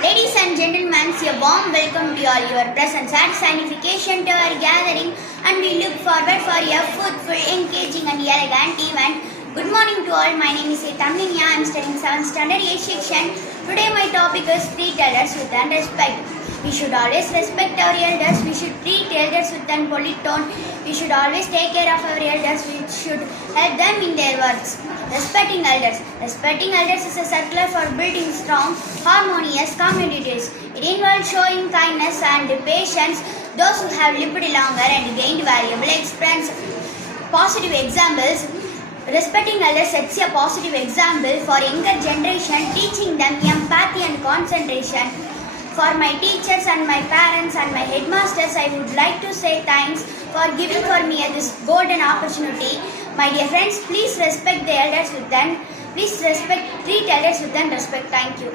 Ladies and gentlemen, a warm welcome to all your presence and signification to our gathering, and we look forward for a fruitful, engaging and elegant event. Good morning to all. My name is Taminia. I am studying 7th standard A section. Today my topic is treat elders with respect. We should always respect our elders. We should treat elders with an polite tone. We should always take care of our elders. We should help them in their works. Respecting elders. Respecting elders is a circular for building strong, harmonious communities. It involves showing kindness and patience those who have lived longer and gained valuable experience. Positive examples. Respecting elders sets a positive example for younger generation, teaching them empathy and concentration. For my teachers and my parents and my headmasters, I would like to say thanks for giving for me this golden opportunity. My dear friends, please respect the elders with them. Treat elders with them respect. Thank you.